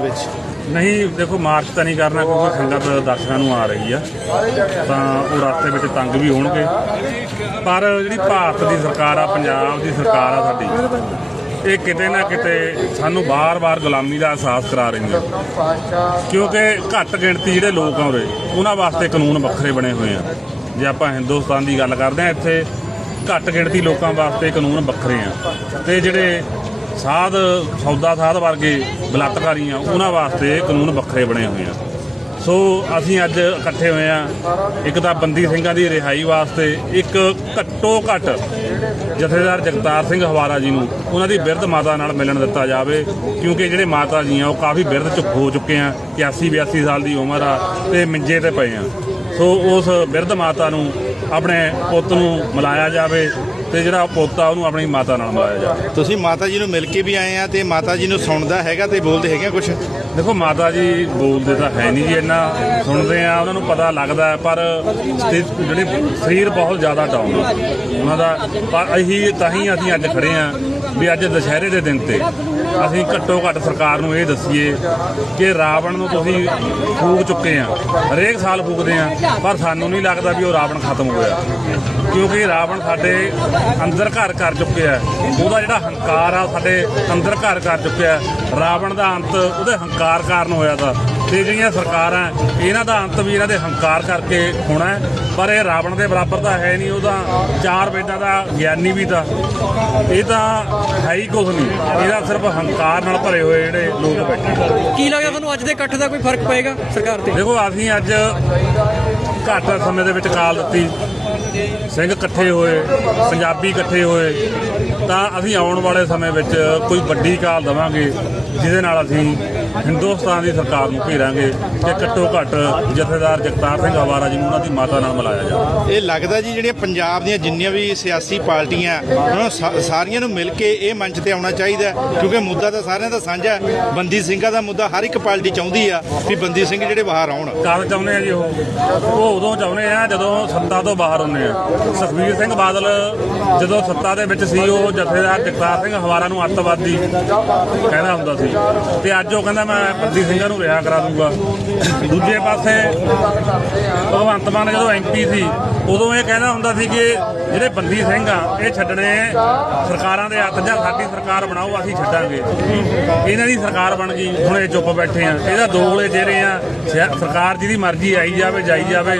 ਵਿੱਚ। ਨਹੀਂ, ਦੇਖੋ, ਮਾਰਚ ਤਾਂ ਨਹੀਂ ਕਰਨਾ, ਕਿਉਂਕਿ ਸੰਗਤ ਦਰਸ਼ਕਾਂ ਨੂੰ ਆ ਰਹੀ ਆ। ਤਾਂ ਉਹ ਰਸਤੇ ਵਿੱਚ ਤੰਗ ਵੀ ਹੋਣਗੇ। ਪਰ ਜਿਹੜੀ ਭਾਰਤ ਦੀ ਸਰਕਾਰ ਆ, ਪੰਜਾਬ ਦੀ ਸਰਕਾਰ ਆ ਸਾਡੀ, ਇਹ ਕਿਤੇ ਨਾ ਕਿਤੇ ਸਾਨੂੰ ਬਾਰ-ਬਾਰ ਗੁਲਾਮੀ ਦਾ ਅਹਿਸਾਸ ਕਰਾ ਰਹੀ ਹੈ ਕਿਉਂਕਿ ਘੱਟ ਗਿਣਤੀ ਜਿਹੜੇ ਲੋਕ ਆ ਉਰੇ, ਉਹਨਾਂ ਵਾਸਤੇ ਕਾਨੂੰਨ ਵੱਖਰੇ ਬਣੇ ਹੋਏ ਆ। ਜੇ ਆਪਾਂ ਹਿੰਦੁਸਤਾਨ ਦੀ ਗੱਲ ਕਰਦੇ ਆ, ਇੱਥੇ ਘੱਟ ਗਿਣਤੀ ਲੋਕਾਂ ਵਾਸਤੇ ਕਾਨੂੰਨ ਵੱਖਰੇ ਆ। ਤੇ ਜਿਹੜੇ ਸਾਧ, ਸੌਦਾ ਸਾਧ ਵਰਗੇ ਬਲਾਤਕਾਰੀ ਆ, ਉਹਨਾਂ ਵਾਸਤੇ ਕਾਨੂੰਨ ਵੱਖਰੇ ਬਣੇ ਹੋਏ ਆ। ਸੋ ਅਸੀਂ ਅੱਜ ਇਕੱਠੇ ਹੋਏ ਆ। ਇੱਕ ਤਾਂ ਬੰਦੀ ਸਿੰਘਾਂ ਦੀ ਰਿਹਾਈ ਵਾਸਤੇ ਇੱਕ ਘੱਟੋ ਘੱਟ ਜਥੇਦਾਰ ਜਗਤਾਰ ਸਿੰਘ ਹਵਾਰਾ ਜੀ ਨੂੰ ਉਹਨਾਂ ਦੀ ਬਿਰਧ ਮਾਤਾ ਨਾਲ ਮਿਲਣ ਦਿੱਤਾ ਜਾਵੇ, ਕਿਉਂਕਿ ਜਿਹੜੇ ਮਾਤਾ ਜੀ ਆ, ਉਹ ਕਾਫੀ ਬਿਰਧ ਚੁੱਕ ਹੋ ਚੁੱਕੇ ਆ 81 82 ਸਾਲ ਦੀ ਉਮਰ ਆ ਤੇ ਮੰਜੇ ਤੇ ਪਏ ਆ। ਸੋ ਉਸ ਬਿਰਧ ਮਾਤਾ ਨੂੰ ਆਪਣੇ ਪੁੱਤ ਨੂੰ ਮਿਲਾਇਆ ਜਾਵੇ ਤੇ ਜਿਹੜਾ ਪੋਤਾ ਉਹਨੂੰ ਆਪਣੀ ਮਾਤਾ ਨਾਲ ਮਿਲਾਇਆ ਜਾਵੇ। ਤੁਸੀਂ ਮਾਤਾ ਜੀ ਨੂੰ ਮਿਲ ਕੇ ਵੀ ਆਏ ਆ ਤੇ ਮਾਤਾ ਜੀ ਨੂੰ ਸੁਣਦਾ ਹੈਗਾ ਤੇ ਬੋਲਦੇ ਹੈਗੇ ਕੁਝ ਦੇਖੋ ਮਾਤਾ ਜੀ ਬੋਲਦੇ ਤਾਂ ਹੈ ਨਹੀਂ ਜੀ ਇੰਨਾ ਸੁਣਦੇ ਆ ਉਹਨਾਂ ਨੂੰ ਪਤਾ ਲੱਗਦਾ ਪਰ ਜਿਹੜੇ ਸਰੀਰ ਬਹੁਤ ਜ਼ਿਆਦਾ ਡਾਊਨ ਆ। ਉਹਨਾਂ ਦਾ ਪਰ ਅਸੀਂ ਤਾਂ ਹੀ ਅਸੀਂ ਅੱਜ ਖੜੇ ਆ ਵੀ ਅੱਜ ਦੁਸ਼ਹਿਰੇ ਦੇ ਦਿਨ ਤੇ ਅਸੀਂ ਘੱਟੋ ਘੱਟ ਸਰਕਾਰ ਨੂੰ ਇਹ ਦੱਸੀਏ ਕਿ ਰਾਵਣ ਨੂੰ ਤੁਸੀਂ ਫੂਕ ਚੁੱਕੇ ਆ ਹਰੇਕ ਸਾਲ ਫੂਕਦੇ ਆ ਪਰ ਸਾਨੂੰ ਨਹੀਂ ਲੱਗਦਾ ਵੀ ਉਹ ਰਾਵਣ ਖਤਮ ਹੋਇਆ ਕਿਉਂਕਿ ਰਾਵਣ ਸਾਡੇ ਅੰਦਰ ਘਰ ਕਰ ਚੁੱਕਿਆ ਉਹਦਾ ਜਿਹੜਾ ਹੰਕਾਰ ਆ ਸਾਡੇ ਅੰਦਰ ਘਰ ਕਰ ਚੁੱਕਿਆ ਰਾਵਣ ਦਾ ਅੰਤ ਉਹਦੇ ਹੰਕਾਰ ਕਾਰਨ ਹੋਇਆ ਤਾਂ। ਤੇ ਜਿਹੜੀਆਂ ਸਰਕਾਰਾਂ ਇਹਨਾਂ ਦਾ ਅੰਤ ਵੀ ਇਹਨਾਂ ਦੇ ਹੰਕਾਰ ਕਰਕੇ ਹੋਣਾ। ਪਰ ਇਹ ਰਾਵਣ ਦੇ ਬਰਾਬਰ ਤਾਂ ਹੈ ਨਹੀਂ ਉਹਦਾ ਚਾਰ ਵੇਦਾਂ ਦਾ ਗਿਆਨੀ ਵੀ ਤਾਂ ਇਹ ਤਾਂ ਹੈ ਹੀ ਕੁਝ ਨਹੀਂ ਇਹਦਾ ਸਿਰਫ ਹੰਕਾਰ ਨਾਲ ਭਰੇ ਹੋਏ ਜਿਹੜੇ ਲੋਕ ਬੈਠੇ। ਕੀ ਲੱਗਦਾ ਤੁਹਾਨੂੰ ਅੱਜ ਦੇ ਇਕੱਠ ਦਾ ਕੋਈ ਫ਼ਰਕ ਪਏਗਾ ਸਰਕਾਰ ਤੇ ਦੇਖੋ ਅਸੀਂ ਅੱਜ ਘੱਟ ਸਮੇਂ ਦੇ ਵਿੱਚ ਕਾਲ ਦਿੱਤੀ ਸਿੰਘ ਇਕੱਠੇ ਹੋਏ ਪੰਜਾਬੀ ਇਕੱਠੇ ਹੋਏ ਤਾਂ ਅਸੀਂ ਆਉਣ ਵਾਲੇ ਸਮੇਂ ਵਿੱਚ ਕੋਈ ਵੱਡੀ ਕਾਲ ਦਵਾਂਗੇ ਜਿਹਦੇ ਨਾਲ ਅਸੀਂ ਹਿੰਦੁਸਤਾਨ ਦੀ ਸਰਕਾਰ ਨੂੰ ਘੇਰਾਂਗੇ ਕਿ ਘੱਟੋ ਘੱਟ ਜਥੇਦਾਰ ਜਗਤਾਰ ਸਿੰਘ ਹਵਾਰਾ ਜੀ ਨੂੰ ਉਹਨਾਂ ਦੀ ਮਾਤਾ ਨਾਲ ਮਿਲਾਇਆ ਜਾਵੇ। ਇਹ ਲੱਗਦਾ ਜੀ ਜਿਹੜੀਆਂ ਪੰਜਾਬ ਦੀਆਂ ਜਿੰਨੀਆਂ ਵੀ ਸਿਆਸੀ ਪਾਰਟੀਆਂ ਉਹਨਾਂ ਸਾਰੀਆਂ ਨੂੰ ਮਿਲ ਕੇ ਇਹ ਮੰਚ ਤੇ ਆਉਣਾ ਚਾਹੀਦਾ ਕਿਉਂਕਿ ਮੁੱਦਾ ਤਾਂ ਸਾਰਿਆਂ ਦਾ ਸਾਂਝਾ ਹੈ। ਬੰਦੀ ਸਿੰਘਾਂ ਦਾ ਮੁੱਦਾ ਹਰ ਇੱਕ ਪਾਰਟੀ ਚਾਹੁੰਦੀ ਆ ਵੀ ਬੰਦੀ ਸਿੰਘ ਜਿਹੜੇ ਬਾਹਰ ਆਉਣ। ਕਦ ਚਾਹੁੰਦੇ ਆ ਜੀ ਉਹ? ਉਹ ਉਦੋਂ ਚਾਹੁੰਦੇ ਆ ਜਦੋਂ ਸੱਤਾ ਤੋਂ ਬਾਹਰ ਹੁੰਦੇ ਆ। ਸੁਖਬੀਰ ਸਿੰਘ ਬਾਦਲ ਜਦੋਂ ਸੱਤਾ ਦੇ ਵਿੱਚ ਸੀ ਉਹ ਜਥੇਦਾਰ ਜਗਤਾਰ ਸਿੰਘ ਹਵਾਰਾ ਨੂੰ ਅੱਤਵਾਦੀ ਕਹਿੰਦਾ ਹੁੰਦਾ ਸੀ। ਤੇ ਅੱਜ ਉਹ ਕਹਿੰਦਾ ਮੈਂ ਬੰਦੀ ਸਿੰਘਾਂ ਨੂੰ ਰਿਹਾ ਕਰਾ ਦੂੰਗਾ। ਦੂਜੇ ਪਾਸੇ ਭਗਵੰਤ ਮਾਨ ਜਦੋਂ ਐਮਪੀ ਸੀ, ਉਦੋਂ ਇਹ ਕਹਿੰਦਾ ਹੁੰਦਾ ਸੀ ਕਿ ਜਿਹੜੇ ਬੰਦੀ ਸਿੰਘ ਆ, ਇਹ ਛੱਡਣੇ ਸਰਕਾਰਾਂ ਦੇ ਹੱਥ ਜਾਂ ਸਾਡੀ ਸਰਕਾਰ ਬਣਾਓ, ਅਸੀਂ ਛੱਡਾਂਗੇ। ਇਹਨਾਂ ਦੀ ਸਰਕਾਰ ਬਣ ਗਈ, ਹੁਣ ਇਹ ਚੁੱਪ ਬੈਠੇ ਆ। ਇਹਦਾ ਦੋਗਲੇ ਚਿਹਰੇ ਆ। ਸਰਕਾਰ ਜਿਹਦੀ ਮਰਜ਼ੀ ਆਈ ਜਾਵੇ, ਜਾਈ ਜਾਵੇ।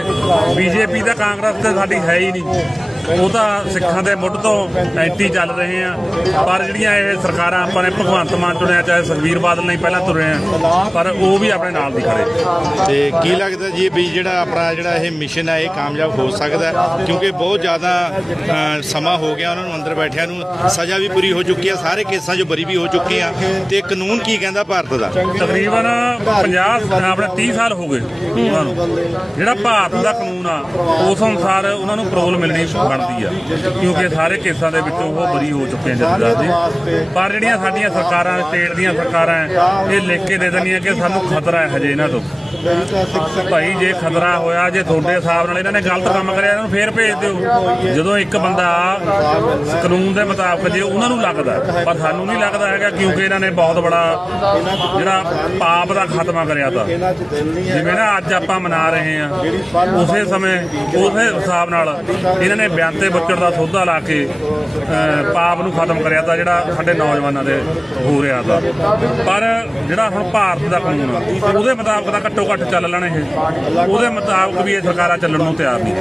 ਬੀਜੇਪੀ ਤਾਂ ਕਾਂਗਰਸ ਤੇ ਸਾਡੀ ਹੈ ਹੀ ਨਹੀਂ। ਉਹ ਤਾਂ ਸਿੱਖਾਂ ਦੇ ਮੁੱਢ ਤੋਂ ਐਂਟੀ ਚੱਲ ਰਹੇ ਆ। ਪਰ ਜਿਹੜੀਆਂ ਇਹ ਸਰਕਾਰਾਂ ਆਪਾਂ ਨੇ ਭਗਵੰਤ ਮਾਨ ਚੁਣਿਆ ਚਾਹੇ ਸੁਖਬੀਰ ਬਾਦਲ ਨਹੀਂ ਪਹਿਲਾਂ ਤੁਰੇ ਆ ਪਰ ਉਹ ਵੀ ਆਪਣੇ ਨਾਲ ਦੀ ਖੜੇ ਤੇ ਕੀ ਲੱਗਦਾ ਜੀ ਵੀ ਜਿਹੜਾ ਆਪਣਾ ਜਿਹੜਾ ਇਹ ਮਿਸ਼ਨ ਹੈ ਇਹ ਕਾਮਯਾਬ ਹੋ ਸਕਦਾ? ਕਿਉਂਕਿ ਬਹੁਤ ਜ਼ਿਆਦਾ ਸਮਾਂ ਹੋ ਗਿਆ ਉਹਨਾਂ ਨੂੰ ਅੰਦਰ ਬੈਠਿਆਂ ਨੂੰ। ਸਜ਼ਾ ਵੀ ਪੂਰੀ ਹੋ ਚੁੱਕੀ ਹੈ ਸਾਰੇ ਕੇਸਾਂ 'ਚੋਂ ਬਰੀ ਵੀ ਹੋ ਚੁੱਕੇ ਆ। ਤੇ ਕਾਨੂੰਨ ਕੀ ਕਹਿੰਦਾ ਭਾਰਤ ਦਾ? ਤਕਰੀਬਨ 50 ਆਪਣੇ 30 ਸਾਲ ਹੋ ਗਏ ਉਹਨਾਂ ਨੂੰ। ਜਿਹੜਾ ਭਾਰਤ ਦਾ ਕਾਨੂੰਨ ਆ ਉਸ ਅਨੁਸਾਰ ਉਹਨਾਂ ਨੂੰ ਪਰੋਲ ਮਿਲਣੀ ਬਣਦੀ ਆ। ਕਿਉਂਕਿ ਸਾਰੇ ਕੇਸਾਂ ਦੇ ਵਿੱਚੋਂ ਉਹ ਬਰੀ ਹੋ ਚੁੱਕੇ ਆ ਜਥੇਦਾਰ ਪਰ ਜਿਹੜੀਆਂ ਸਾਡੀਆਂ ਸਰਕਾਰਾਂ ਸਟੇਟ ਦੀਆਂ ਸਰਕਾਰਾਂ ਇਹ ਲਿਖ ਕੇ ਦੇ ਦਿੰਦੀਆਂ ਕਿ ਸਾਨੂੰ ਖਤਰਾ ਹੈ ਹਜੇ ਇਹਨਾਂ ਤੋਂ। ਭਾਈ, ਜੇ ਖਤਰਾ ਹੋਇਆ, ਜੇ ਤੁਹਾਡੇ ਹਿਸਾਬ ਨਾਲ ਇਹਨਾਂ ਨੇ ਗਲਤ ਕੰਮ ਕਰਿਆ, ਇਹਨਾਂ ਨੂੰ ਫੇਰ ਭੇਜ ਦਿਓ। ਜਦੋਂ ਇੱਕ ਬੰਦਾ ਕਾਨੂੰਨ ਦੇ ਮੁਤਾਬਕ ਜੇ ਉਹਨਾਂ ਨੂੰ ਲੱਗਦਾ ਪਰ ਸਾਨੂੰ ਨਹੀਂ ਲੱਗਦਾ ਹੈਗਾ ਕਿਉਂਕਿ ਇਹਨਾਂ ਨੇ ਬਹੁਤ ਬੜਾ ਜਿਹੜਾ ਪਾਪ ਦਾ ਖਾਤਮਾ ਕਰਿਆ ਤਾ। ਜਿਵੇਂ ਨਾ ਅੱਜ ਆਪਾਂ ਮਨਾ ਰਹੇ ਆ ਉਸੇ ਸਮੇਂ, ਉਸੇ ਹਿਸਾਬ ਨਾਲ ਇਹਨਾਂ ਨੇ ਬਿਆਨ ਤੇ ਬੱਚੜ ਦਾ ਸੌਦਾ ਲਾ ਕੇ ਪਾਪ ਨੂੰ ਖਤਮ ਕਰਿਆ ਤਾ ਜਿਹੜਾ ਸਾਡੇ ਨੌਜਵਾਨਾਂ ਦੇ ਹੋ ਰਿਹਾ ਤਾ। ਪਰ ਜਿਹੜਾ ਹੁਣ ਭਾਰਤ ਦਾ ਕਾਨੂੰਨ ਆ ਉਹਦੇ ਮੁਤਾਬਕ ਤਾਂ ਘੱਟੋ ਘੱਟ ਚੱਲ ਲੈਣ ਇਹ। ਉਹਦੇ ਮੁਤਾਬਕ ਵੀ ਇਹ ਸਰਕਾਰਾਂ ਚੱਲਣ ਨੂੰ ਤਿਆਰ ਨਹੀਂ।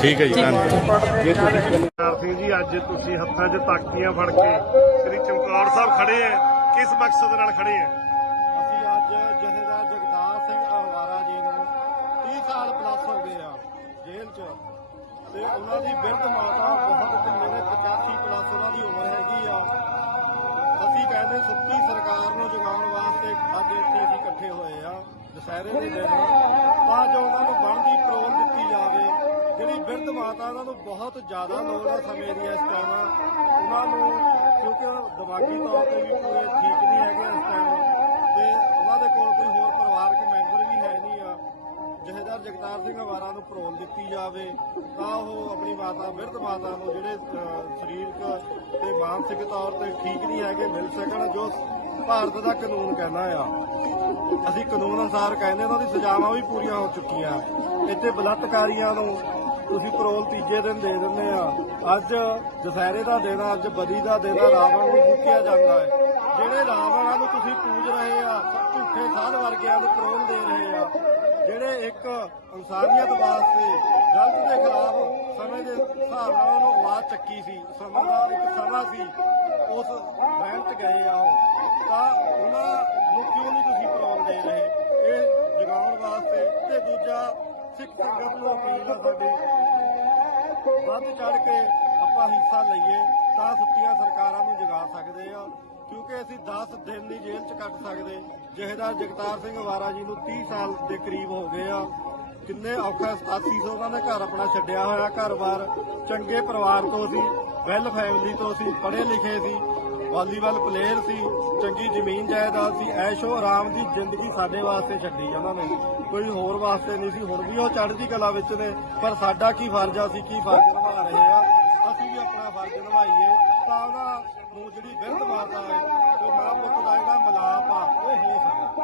ਠੀਕ ਹੈ ਜੀ ਧੰਨਵਾਦ। ਸਰਦਾਰ ਸਿੰਘ ਜੀ ਅੱਜ ਤੁਸੀਂ ਹੱਥਾਂ 'ਚ ਤਾਕੀਆਂ ਫੜ ਕੇ ਸ੍ਰੀ ਚਮਕੌਰ ਸਾਹਿਬ ਖੜੇ ਹੈ ਕਿਸ ਮਕਸਦ ਨਾਲ ਖੜੇ ਹੈ ਅਸੀਂ ਅੱਜ ਜਥੇਦਾਰ ਜਗਤਾਰ ਸਿੰਘ ਅਹਵਾਰਾ ਜੀ ਨੂੰ 30 ਸਾਲ ਪਲੱਸ ਹੋ ਗਏ ਆ ਜੇਲ੍ਹ 'ਚ। ਤੇ ਉਹਨਾਂ ਦੀ ਬਿਰਧ ਮਾਤਾ ਬਹੁਤ ਮੇਰੇ 85 ਪਲੱਸ ਉਹਨਾਂ ਦੀ ਉਮਰ ਹੈਗੀ ਆ। ਅਸੀਂ ਕਹਿੰਦੇ ਸੁੱਤੀ ਸਰਕਾਰ ਨੂੰ ਜਗਾਉਣ ਵਾਸਤੇ ਅੱਜ ਇੱਥੇ ਅਸੀਂ ਇਕੱਠੇ ਹੋਏ ਆ, ਦੁਸਹਿਰੇ ਦੇ ਦਿਨ। ਤਾਂ ਜੋ ਉਹਨਾਂ ਨੂੰ ਬਣਦੀ ਪ੍ਰੋਲ ਦਿੱਤੀ ਜਾਵੇ, ਜਿਹੜੀ ਬਿਰਧ ਮਾਤਾ ਉਹਨਾਂ ਨੂੰ ਬਹੁਤ ਜ਼ਿਆਦਾ ਲੋੜ ਆ ਸਮੇਂ ਦੀ ਇਸ ਟਾਈਮ ਉਹਨਾਂ ਨੂੰ ਕਿਉਂਕਿ ਦਿਮਾਗੀ ਤੌਰ ਤੇ ਵੀ ਪੂਰੇ ਠੀਕ ਨਹੀਂ ਹੈਗੇ ਇਸ ਟਾਈਮ ਤੇ ਉਹਨਾਂ ਦੇ ਕੋਲ ਕੋਈ ਹੋਰ ਪਰਿਵਾਰਕ ਮੈਂਬਰ ਵੀ ਹੈ ਨਹੀਂ ਆ। ਜਥੇਦਾਰ ਜਗਤਾਰ ਸਿੰਘ ਹਵਾਰਾ ਨੂੰ ਪਰੋਲ ਦਿੱਤੀ ਜਾਵੇ ਤਾਂ ਉਹ ਆਪਣੀ ਮਾਤਾ ਬਿਰਧ ਮਾਤਾ ਨੂੰ ਜਿਹੜੇ ਸਰੀਰਕ ਤੇ ਮਾਨਸਿਕ ਤੌਰ ਤੇ ਠੀਕ ਨਹੀਂ ਹੈਗੇ ਮਿਲ ਸਕਣ ਜੋ ਭਾਰਤ ਦਾ ਕਾਨੂੰਨ ਕਹਿੰਦਾ ਆ। ਅਸੀਂ ਕਾਨੂੰਨ ਅਨੁਸਾਰ ਕਹਿੰਦੇ ਉਹਨਾਂ ਦੀ ਸਜ਼ਾਵਾਂ ਵੀ ਪੂਰੀਆਂ ਹੋ ਚੁੱਕੀਆਂ। ਇੱਥੇ ਬਲਾਤਕਾਰੀਆਂ ਨੂੰ ਤੁਸੀਂ ਪਰੋਲ ਤੀਜੇ ਦਿਨ ਦੇ ਦਿੰਦੇ ਆ। ਅੱਜ ਦੁਸਹਿਰੇ ਦਾ ਦਿਨ ਆ, ਅੱਜ ਬਦੀ ਦਾ ਦਿਨ ਆ ਰਾਵਣ ਨੂੰ ਫੂਕਿਆ ਜਾਂਦਾ ਹੈ। ਜਿਹੜੇ ਰਾਵਣਾਂ ਨੂੰ ਤੁਸੀਂ ਪੂਜ ਰਹੇ ਆ ਝੂਠੇ ਸਾਧ ਵਰਗਿਆਂ ਨੂੰ ਪਰੋਲ ਦੇ ਰਹੇ ਇੱਕ ਇਨਸਾਨੀਅਤ ਵਾਸਤੇ ਗਲਤ ਦੇ ਖਿਲਾਫ ਸਮੇਂ ਦੇ ਹਿਸਾਬ ਨਾਲ ਉਹਨੂੰ ਆਵਾਜ਼ ਚੱਕੀ ਸੀ, ਸਮਾਂ ਦਾ ਇੱਕ ਸਮਾਂ ਸੀ, ਉਸ ਮਿਹਨਤ ਗਏ ਆ ਉਹ। ਤਾਂ ਉਹਨਾਂ ਨੂੰ ਕਿਉਂ ਨਹੀਂ ਤੁਸੀਂ ਪਰੋਲ ਦੇ ਰਹੇ, ਇਹ ਜਗਾਉਣ ਵਾਸਤੇ ਤੇ ਦੂਜਾ ਸਿੱਖ ਸੰਗਤ ਨੂੰ ਅਪੀਲ ਆ ਸਾਡੀ, ਵੱਧ ਚੜ ਕੇ ਆਪਾਂ ਹਿੱਸਾ ਲਈਏ ਤਾਂ ਸੁੱਤੀਆਂ ਸਰਕਾਰਾਂ ਨੂੰ ਜਗਾ ਸਕਦੇ ਆ। ਕਿਉਂਕਿ ਅਸੀਂ 10 ਦਿਨ ਦੀ ਜੇਲ੍ਹ 'ਚ ਕੱਟ ਸਕਦੇ। ਜਹੇਦਾਰ ਜਗਤਾਰ ਸਿੰਘ ਵਾਰਾ ਜੀ ਨੂੰ 30 ਸਾਲ ਦੇ ਕਰੀਬ ਹੋ ਗਏ ਆ। ਕਿੰਨੇ ਔਖਾ 8700 ਉਹਨਾਂ ਨੇ ਘਰ ਆਪਣਾ ਛੱਡਿਆ ਹੋਇਆ ਘਰ-ਬਾਰ। ਚੰਗੇ ਪਰਿਵਾਰ ਤੋਂ ਸੀ ਵੈਲ ਫੈਮਿਲੀ ਤੋਂ ਸੀ, ਪੜ੍ਹੇ ਲਿਖੇ ਸੀ ਵਾਲੀਬਾਲ ਪਲੇਅਰ ਸੀ, ਚੰਗੀ ਜ਼ਮੀਨ ਜਾਇਦਾਦ ਸੀ, ਐਸ਼ੋ ਆਰਾਮ ਦੀ ਜ਼ਿੰਦਗੀ ਸਾਡੇ ਵਾਸਤੇ ਛੱਡੀ ਉਹਨਾਂ ਨੇ। ਕੋਈ ਹੋਰ ਵਾਸਤੇ ਨਹੀਂ ਸੀ, ਹੁਣ ਵੀ ਉਹ ਚੜ੍ਹਦੀ ਕਲਾ ਵਿੱਚ ਨੇ, ਪਰ ਸਾਡਾ ਕੀ ਫਰਜ਼ ਆ ਸੀ ਕੀ ਫਰਜ਼ ਨਿਭਾ ਰਹੇ ਆ? ਅਸੀਂ ਵੀ ਆਪਣਾ ਫਰਜ਼ ਨਿਭਾਈਏ। ਤਾਂ ਉਹਨਾਂ ਨੂੰ ਜਿਹੜੀ ਵਿਰਧ ਮਾਤਾ ਹੈ ਜੋ ਮਾਂ ਪੁੱਤ ਦਾ ਜਿਹੜਾ ਮਿਲਾਪ ਆ, ਉਹ ਹੋ ਸਕੇ